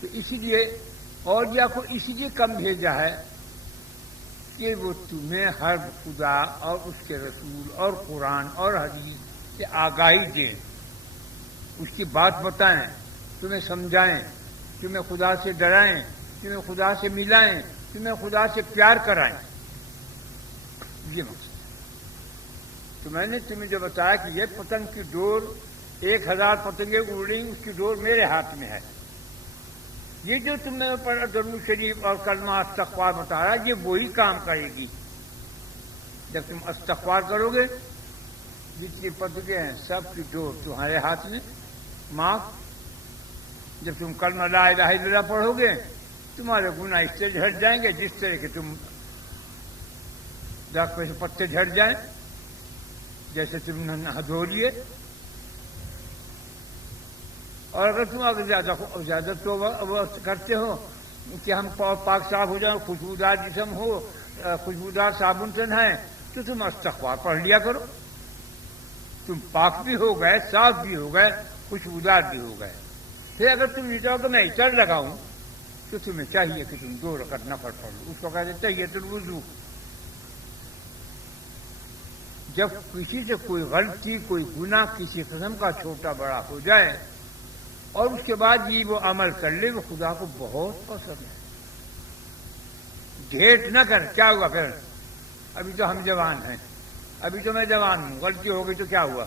تو اسی لیے اولیاء کو اسی لیے کم بھیجا ہے کہ وہ تمہیں ہر خدا اور اس کے رسول اور قرآن اور حدیث سے آگاہی دیں، اس کی بات بتائیں، تمہیں سمجھائیں، تمہیں خدا سے ڈرائیں، تمہیں خدا سے ملائیں، تمہیں خدا سے پیار کرائیں. یہ مقصد ہے. تو میں نے تمہیں جو بتایا کہ یہ پتنگ کی ڈور 1000 پتنگیں اڑ رہی، اس کی ڈور میرے ہاتھ میں ہے. یہ جو تم نے درود شریف اور کلمہ استغفار بتایا، یہ وہی کام کرے گی. جب تم استغفار کرو گے، جتنی پتنگیں ہیں سب کی ڈور تمہارے ہاتھ میں معاف. جب تم کلمہ لا الہ الا اللہ پڑھو گے، تمہارے گناہ اس سے جھڑ جائیں گے جس طرح کہ تم درخت پہ سے پتے جھڑ جائیں، جیسے تم نے دھو لیے. اور اگر تم زیادہ توبہ کرتے ہو کہ ہم پاک صاف ہو جائیں، خوشبودار جسم ہو، خوشبودار صابن سے نہائیں، تو تم استغفار پڑھ لیا کرو. تم پاک بھی ہو گئے، صاف بھی ہو گئے، خوشبودار بھی ہو گئے. پھر اگر تم یہ چاہو کہ میں عطر لگاؤں تو تمہیں چاہیے کہ تم 2 رکعت نفل پڑھ لو. اس کو کہتے ہیں تحیۃ الوضو. جب کسی سے کوئی غلطی، کوئی گناہ کسی قسم کا چھوٹا بڑا ہو جائے اور اس کے بعد یہ وہ عمل کر لے، وہ خدا کو بہت پسند ہے. ڈھیٹ نہ کر کیا ہوا پھر، ابھی تو ہم جوان ہیں، ابھی تو میں جوان ہوں، غلطی ہو گئی تو کیا ہوا.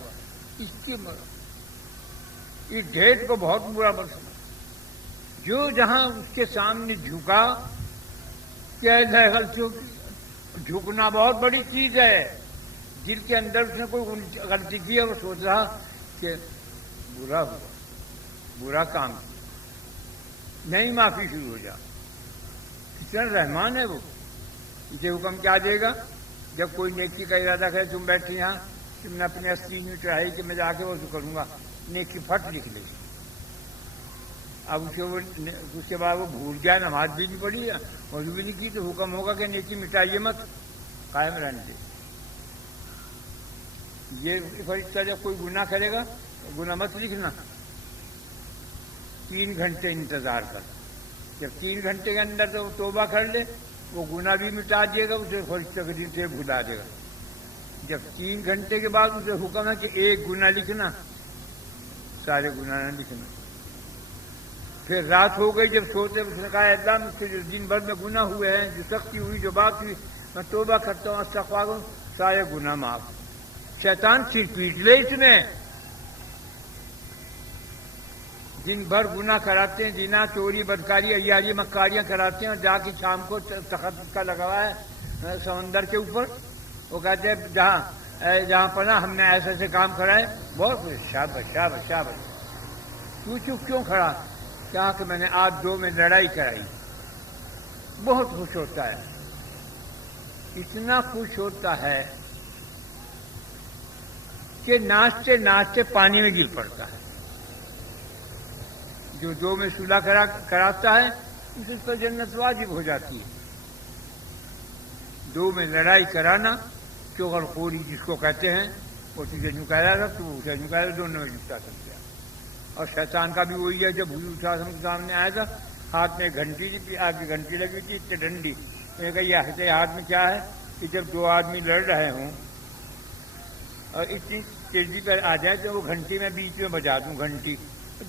اس ڈھیٹ کو بہت برا سمجھ. جو جہاں اس کے سامنے جھکا کیا ہے غلطیوں کی، جھکنا بہت بڑی چیز ہے. جن کے اندر اس نے کوئی غلطی کی ہے، وہ سوچ رہا کہ برا ہوا، برا کام کیا، نہیں معافی شروع ہو جا. کتنا رحمان ہے وہ. اسے حکم کیا دے گا جب کوئی نیکی کا ارادہ کرے. تم بیٹھے یہاں، تم نے اپنے استین میں چڑھائی کہ میں جا کے وضو کروں گا، نیکی پھٹ لکھ لے. اب اس کے بعد وہ بھول گیا، نماز بھی نہیں پڑھی، وضو بھی نہیں کی، تو حکم ہوگا کہ نیکی مٹائیے مت، قائم رہنے دے. یہ فرشتہ جب کوئی گناہ کرے گا، گناہ مت لکھنا، 3 گھنٹے انتظار کر. جب 3 گھنٹے کے اندر تو وہ توبہ کر لے، وہ گناہ بھی مٹا دے گا، اسے فرشتہ کے دن سے بھلا دے گا. جب 3 گھنٹے کے بعد اسے حکم ہے کہ 1 گناہ لکھنا، سارے گناہ نہ لکھنا. پھر رات ہو گئی، جب سوتے اس نے کہا اے اللہ مجھ سے جو دن بھر میں گناہ ہوئے ہیں، جو سختی ہوئی، جو بات ہوئی، میں توبہ کرتا ہوں، استغفار کروں، سارے گناہ معاف. شیطان پھر پیٹ لے اس میں. دن بھر گناہ کراتے ہیں، زنا، چوری، بدکاری، عیاری، مکاریاں کراتے ہیں، اور جا کے شام کو تخت کا لگا ہوا ہے سمندر کے اوپر. وہ کہتے ہیں جہاں پناہ ہم نے ایسے ایسے کام کرائے. بہت شاباش شاباش شاباش. تو چپ کیوں کھڑا؟ کہا کہ میں نے آپ 2 میں لڑائی کرائی. بہت خوش ہوتا ہے، اتنا خوش ہوتا ہے کہ ناچتے ناچتے پانی میں گر پڑتا ہے. جو 2 میں صلح کراتا ہے اس پر جنت واجب ہو جاتی ہے. 2 میں لڑائی کرانا، چغل خوری جس کو کہتے ہیں، وہ تجھے نکالا تھا تو اسے نکالا، دونوں میں جھکتا سمجھ گیا. اور شیطان کا بھی وہی ہے. جب حضور صلی اللہ علیہ وسلم کے سامنے آیا تھا، ہاتھ میں گھنٹی تھی، آگے گھنٹی لگی تھی، اتنے ڈنڈی. میں نے کہا یہ ہاتھ میں کیا ہے کہ جب 2 آدمی لڑ رہے ہوں اور اتنی تیزی پر آ جائے تو وہ گھنٹی میں بیچ میں بجا دوں گھنٹی.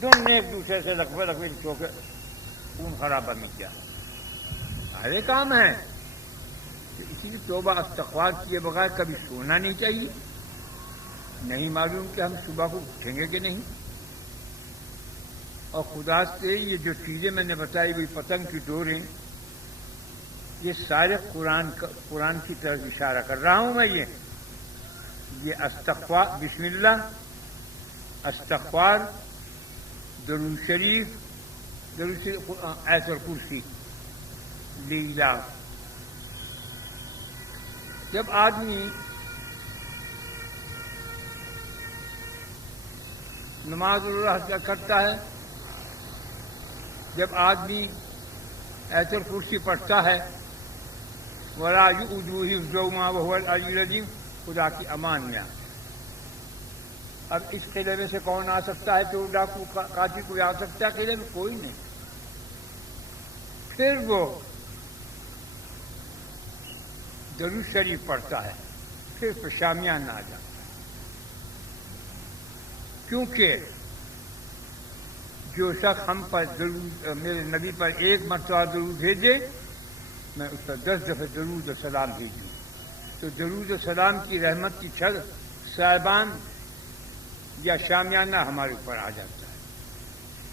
دونوں نے ایک دوسرے سے رقبے چوکے خون خرابہ میں کیا. سارے کام ہیں. اسی لیے توبہ استغفار کیے بغیر کبھی سونا نہیں چاہیے. نہیں معلوم کہ ہم صبح کو اٹھیں گے کہ نہیں. اور خدا سے یہ جو چیزیں میں نے بتائی، وہی پتنگ کی ڈوریں، یہ سارے قرآن کی طرف اشارہ کر رہا ہوں میں. یہ استغفار، بسم اللہ، استغفار، درود شریف، آیت الکرسی، لیلا. جب آدمی نماز اللہ کرتا ہے، جب آدمی آیت الکرسی پڑھتا ہے، وَلَا يُؤْذُوهِ حِفْظُهُمَا وَهُوَ الْعَلِيُّ الْعَظِيمُ، خدا کی امان میں. اب اس قلعے میں سے کون آ سکتا ہے؟ تو ڈاکو قاضی کوئی آ سکتا ہے قلعے میں؟ کوئی نہیں. پھر وہ درود شریف پڑھتا ہے، پھر پیشامیانہ آ جاتا ہے، کیونکہ جو شخص ہم پر درود، میرے نبی پر ایک مرتبہ درود بھیجے، میں اس پر 10 دفعہ درود و سلام بھیجوں، تو درود و سلام کی رحمت کی چھڑ صاحبان یا شامیانہ ہمارے اوپر آ جاتا ہے۔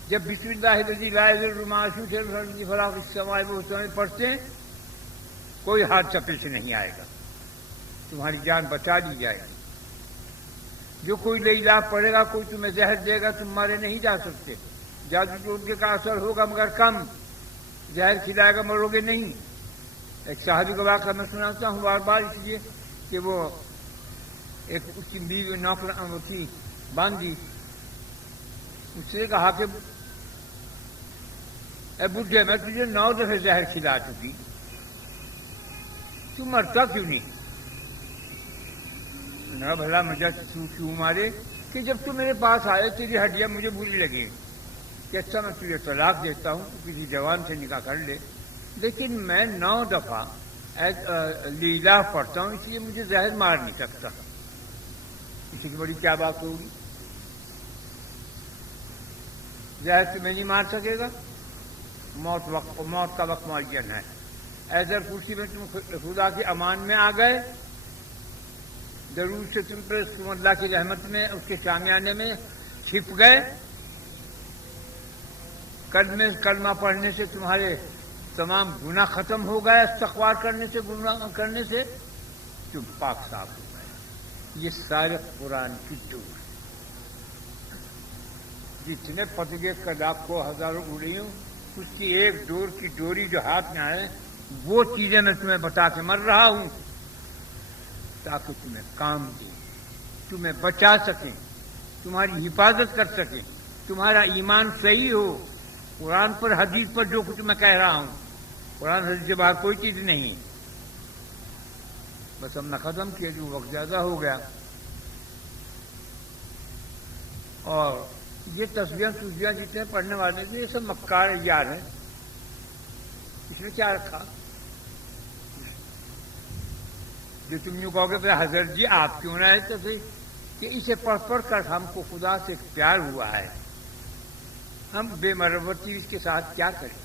جب بسم اللہ الذی لا یضر مع اسمہ شیء فلاح فی السماء والارض پڑھتے ہیں، کوئی حادثہ پیش نہیں آئے گا، تمہاری جان بچا لی جائے گی۔ جو کوئی لا الہ پڑھے گا، کوئی تمہیں زہر دے گا، تم مارے نہیں جا سکتے، جادو ٹوٹکے کا اثر ہوگا مگر کم، زہر کھلائے گا مرو گے نہیں۔ ایک صحابی کا واقعہ میں سناتا ہوں بار بار، اس لیے کہ وہ ایک اس کی بیوی نوکر تھی باندھی، اس نے کہا کہ اے بڈھے میں تجھے 9 دفعہ زہر کھلا چکی، تو مرتا کیوں نہیں؟ نہ بھلا مجھے کیوں مارے کہ جب تو میرے پاس آئے تیری ہڈیاں مجھے بری لگی کہ اچھا میں تجھے طلاق دیتا ہوں، تو کسی جوان سے نکاح کر لے، لیکن میں 9 دفعہ لیلا پڑھتا ہوں، اس لیے مجھے زہر مار نہیں سکتا۔ اسی کی بڑی کیا بات ہوگی؟ زہر تمہیں نہیں مار سکے گا، موت کا وقت معین ہے۔ ایذر کرسی میں تم خدا کی امان میں آ گئے، درود سے تم اللہ کی رحمت میں، اس کے شامیانے میں چھپ گئے، کلمہ پڑھنے سے تمہارے تمام گناہ ختم ہو گئے، استغفار کرنے سے تم پاک صاف ہو گئے۔ یہ سارے قرآن کی ڈور، جتنے فتوے کلاکھوں ہزاروں اڑی ہوں، اس کی ایک ڈور کی ڈوری جو ہاتھ میں آئے، وہ چیزیں میں تمہیں بتا کے مر رہا ہوں تاکہ تمہیں کام دیں، تمہیں بچا سکیں، تمہاری حفاظت کر سکیں، تمہارا ایمان صحیح ہو۔ قرآن پر حدیث پر جو کچھ میں کہہ رہا ہوں، قرآن حدیث سے باہر کوئی چیز نہیں۔ بس ہم نے ختم کیا، جو وقت زیادہ ہو گیا۔ اور یہ تصویراں جتنے پڑھنے والے تھے، یہ سب مکار یار ہیں، اس میں کیا رکھا؟ جو تم یوں کہو گے حضرت جی آپ کیوں نہ ہے، تو کہ اسے پڑھ پڑھ کر ہم کو خدا سے پیار ہوا ہے، ہم بے مربتی اس کے ساتھ کیا کریں؟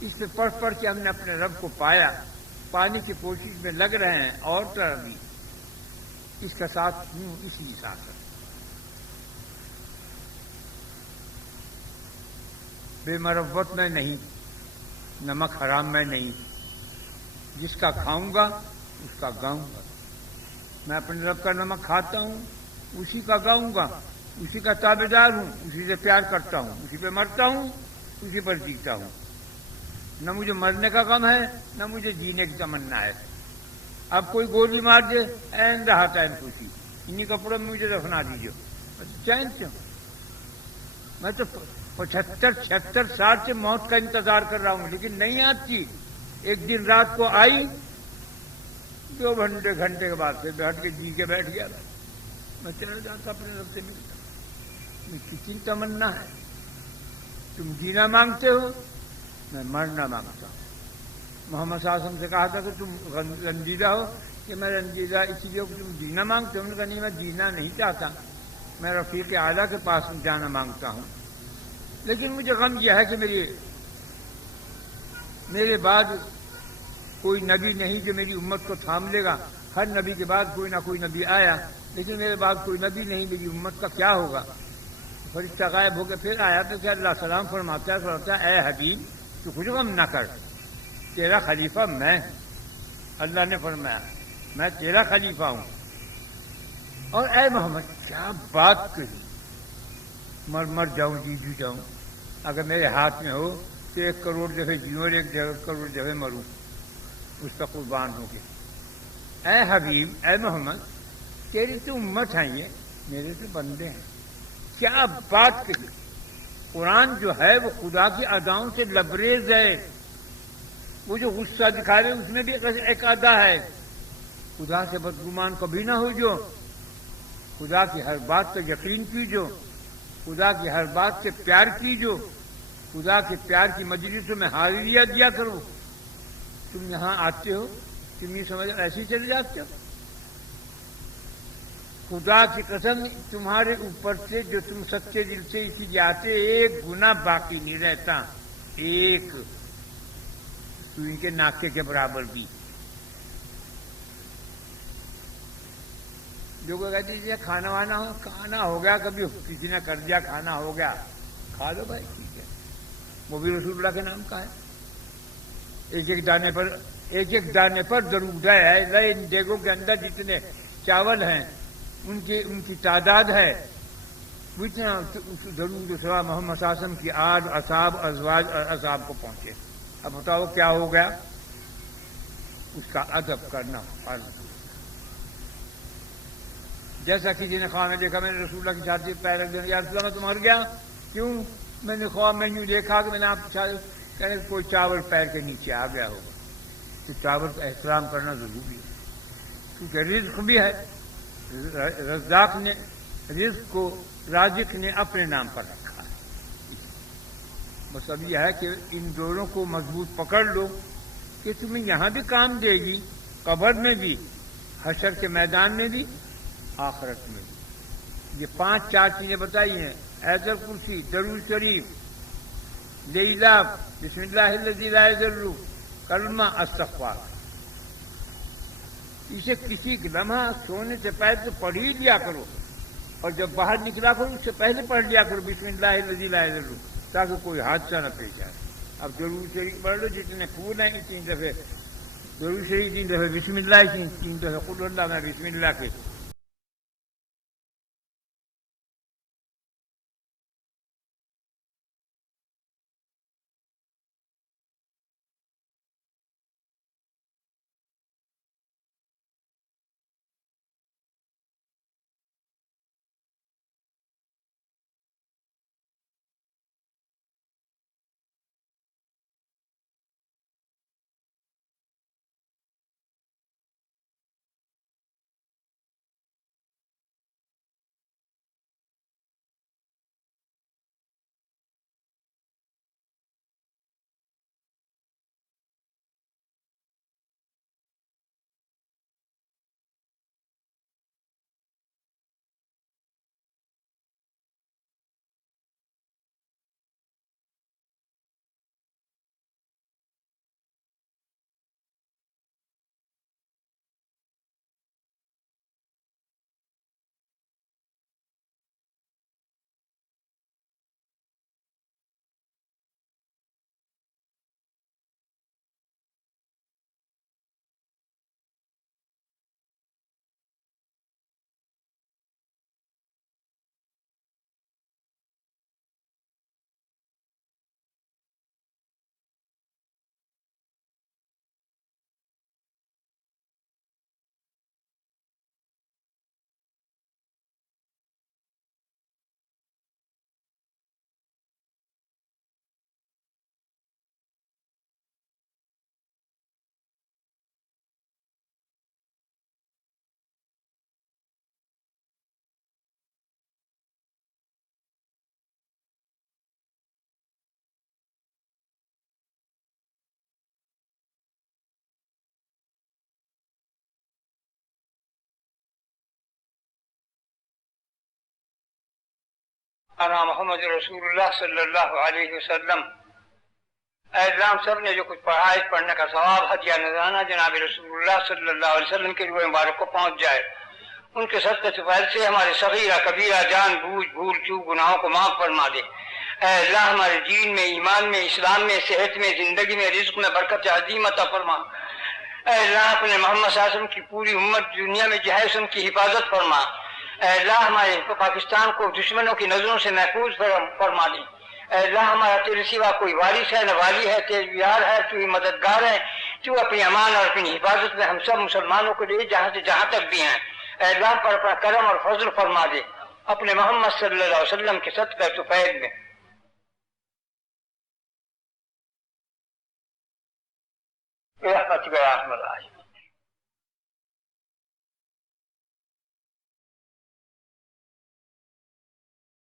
اس سے پڑھ پڑھ کے ہم نے اپنے رب کو پایا، پانے کی کوشش میں لگ رہے ہیں، اور طرح بھی اس کا ساتھ ہوں، اس لیے ساتھ بے مربت میں نہیں، نمک حرام میں نہیں، جس کا کھاؤں گا اس کا گاؤں گا۔ میں اپنے رب کا نمک کھاتا ہوں، اسی کا گاؤں گا، اسی کا تابع دار ہوں، اسی سے پیار کرتا ہوں، اسی پہ مرتا ہوں، اسی پر جیتا ہوں۔ نہ مجھے مرنے کا غم ہے، نہ مجھے جینے کی تمنا ہے۔ اب کوئی گولی مار دے، این رہا تین خوشی، انہی کپڑوں میں مجھے دفنا دیجیے، چین سے ہوں۔ میں تو 75-76 سال سے موت کا انتظار کر رہا ہوں، لیکن نہیں آتی۔ ایک دن رات کو آئی، 2 گھنٹے کے بعد پھر بیٹھ کے جی کے بیٹھ گیا، میں چلا جاتا اپنے رب سے ملتا۔ میں کتنی تمنا ہے، تم جینا مانگتے ہو، میں مرنا مانگتا ہوں۔ محمد صلی اللہ علیہ وسلم سے کہا تھا کہ تم رنجیدہ ہو، کہ میں رنجیدہ اس لیے کہ تم جینا مانگتے ہو۔ انہوں نے کہا نہیں، میں جینا نہیں چاہتا، میں رفیق اعلیٰ کے پاس جانا مانگتا ہوں، لیکن مجھے غم یہ ہے کہ میرے بعد کوئی نبی نہیں جو میری امت کو تھام لے گا۔ ہر نبی کے بعد کوئی نہ کوئی نبی آیا، لیکن میرے بعد کوئی نبی نہیں، میری امت کا کیا ہوگا؟ فرشتہ غائب ہو کے پھر آیا تو کہ اللہ سلام فرماتا ہے اے حبیب تو کچھ غم نہ کر، تیرا خلیفہ میں ہوں۔ اللہ نے فرمایا میں تیرا خلیفہ ہوں۔ اور اے محمد کیا بات کہی، مر جاؤں جی جاؤں، اگر میرے ہاتھ میں ہو تو 1 کروڑ دفعہ جیوں اور 1 کروڑ دفعہ مروں، اس کا قربان ہو گیا۔ اے حبیب، اے محمد، تیری تو امت ہیں، یہ میرے تو بندے ہیں۔ کیا بات کہی! قرآن جو ہے وہ خدا کی اداؤں سے لبریز ہے۔ وہ جو غصہ دکھا رہے اس میں بھی ایک ادا ہے، خدا سے بدگمان کبھی نہ ہو، جو خدا کی ہر بات پہ یقین کیجو، خدا کی ہر بات سے پیار کیجو، خدا کے پیار کی مجلسوں میں حاضریہ دیا کرو. تم یہاں آتے ہو، تم یہ سمجھ ایسے ہی چلے جاتے ہو. خدا کی قسم تمہارے اوپر سے جو تم سچے دل سے اسی جاتے ایک گناہ باقی نہیں رہتا، ایک سوئی کے ناکے کے برابر بھی. جو کوئی کہتے ہیں کھانا وانا ہو، کھانا ہو گیا، کبھی کسی نے کر دیا کھانا ہو گیا، کھا دو بھائی ٹھیک ہے. وہ بھی رسول اللہ کے نام کا ہے. ایک ایک دانے پر درود ہے. ان دیگوں کے اندر جتنے چاول ہیں ان کی تعداد ہے، وہ اتنا درود سوا محمد صلی اللہ علیہ وسلم کی آل اصحاب ازواج اور اصحاب کو پہنچے. اب بتاؤ کیا ہو گیا؟ اس کا ادب کرنا فرض. جیسا کسی نے خواہ نے دیکھا میں نے رسول اللہ کی شادی پیر رکھ دیا، یا رسول اللہ میں تو مر گیا. کیوں؟ میں نے خواہ میں یوں دیکھا کہ میں نے آپ کہنے کوئی چاول پیر کے نیچے آ گیا ہوگا. تو چاول کا احترام کرنا ضروری ہے، کیونکہ رزق بھی ہے. رزاق نے رزق کو رازق نے اپنے نام پر رکھا ہے. بس اب یہ ہے کہ ان دونوں کو مضبوط پکڑ لو کہ تمہیں یہاں بھی کام دے گی، قبر میں بھی، حشر کے میدان میں بھی، آخرت میں بھی. یہ 5-4 چیزیں بتائی ہیں: آیت الکرسی، درود شریف، لیلا، بسم اللہ الذی لا یضر، کلمہ، استغفار. اسے کسی لمحہ سونے سے پہلے تو پڑھ ہی لیا کرو، اور جب باہر نکلا کرو اس سے پہلے پڑھ لیا کرو بسم اللہ الذی لا یضر، تاکہ کوئی حادثہ نہ پیش آئے. اب درود شریف پڑھ لو، جتنے پھول ہیں 3 دفعے درود شریف، 3 دفعے بسم اللہ، 3 دفعے قل اللہ میں بسم اللہ کے. انا محمد رسول اللہ صلی اللہ علیہ وسلم. اے اسلام سب نے جو کچھ پڑھا ہے پڑھنے کا ثواب ہدیہ نذرانہ جناب رسول اللہ صلی اللہ علیہ وسلم کے روح مبارک کو پہنچ جائے. ان کے صدقے سے فیض سے ہمارے صغیرہ کبیرہ جان بوجھ بھول چوک گناہوں کو معاف فرما دے. اے اللہ ہمارے دین میں، ایمان میں، اسلام میں، صحت میں، زندگی میں، رزق میں برکت عظیم عطا فرما. اے اللہ اپنے محمد صلی اللہ علیہ وسلم کی پوری امت دنیا میں جہیز ان کی حفاظت فرما. اے اللہ ہمارے پاکستان کو دشمنوں کی نظروں سے محفوظ فرما دے. اے اللہ ہمارا تیرے سوا کوئی وارث ہے نہ والی ہے، تیرے یار ہے، تو ہی مددگار ہے. تو اپنی امان اور اپنی حفاظت میں ہم سب مسلمانوں کو دے جہاں سے جہاں تک بھی ہیں. اے اللہ پر اپنا کرم اور فضل فرما دے اپنے محمد صلی اللہ علیہ وسلم کے صدقہ طفیل میں. برحمتک یا ارحم الراحمین.